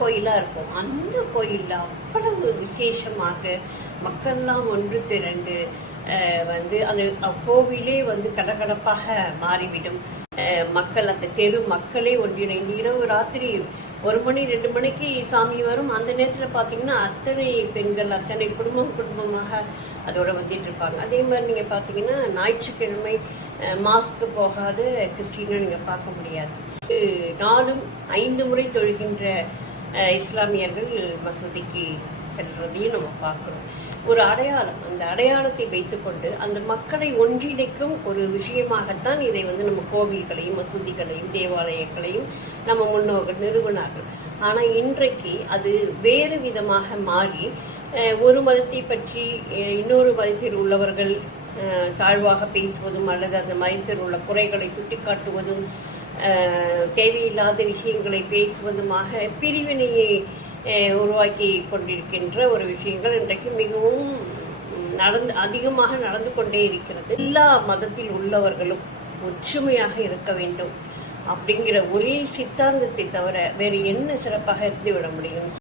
கோயிலா இருக்கும். அந்த கோயில்ல அவ்வளவு விசேஷமாக மக்கள்லாம் ஒன்று திரண்டு அஹ், வந்து அந்த கோவிலே வந்து கடகடப்பாக மாறிவிடும். அஹ், மக்கள் அந்த தெரு மக்களே ஒன்றிணைந்து இரவு ராத்திரி ஒரு மணி ரெண்டு மணிக்கு சாமி வரும். அந்த நேரத்தில் பார்த்தீங்கன்னா அத்தனை பெண்கள் அத்தனை குடும்பம் குடும்பமாக அதோட வந்துட்டு இருப்பாங்க. அதே மாதிரி நீங்கள் பார்த்தீங்கன்னா ஞாயிற்றுக்கிழமை மாஸ்க்கு போகாத கிறிஸ்டினை நீங்கள் பார்க்க முடியாது. நாலும் நாளும் ஐந்து முறை தொழுகின்ற இஸ்லாமியர்கள் மசூதிக்கு செல்றதையும் நம்ம பார்க்குறோம். ஒரு அடையாளம் அந்த அடையாளத்தை வைத்துக்கொண்டு அந்த மக்களை ஒன்றிணைக்கும் ஒரு விஷயமாகத்தான் இதை வந்து நம்ம கோவில்களையும் மசூதிகளையும் தேவாலயங்களையும் நம்ம முன்னோர்கள் நிறுவனார்கள். ஆனால் இன்றைக்கு அது வேறு விதமாக மாறி ஒரு மதத்தை பற்றி இன்னொரு மதத்தில் உள்ளவர்கள் தாழ்வாக பேசுவதும் அல்லது அந்த மனிதர் உள்ள குறைகளை சுட்டிக்காட்டுவதும் தேவையில்லாத விஷயங்களை பேசுவதுமாக பிரிவினையை உருவாக்கி கொண்டிருக்கின்ற ஒரு விஷயங்கள் இன்றைக்கு மிகவும் நடந்து அதிகமாக நடந்து கொண்டே இருக்கிறது. எல்லா மதத்தில் உள்ளவர்களும் ஒற்றுமையாக இருக்க வேண்டும் அப்படிங்கிற ஒரே சித்தாந்தத்தை தவிர வேறு என்ன சிறப்பாக இருந்து விட முடியும்?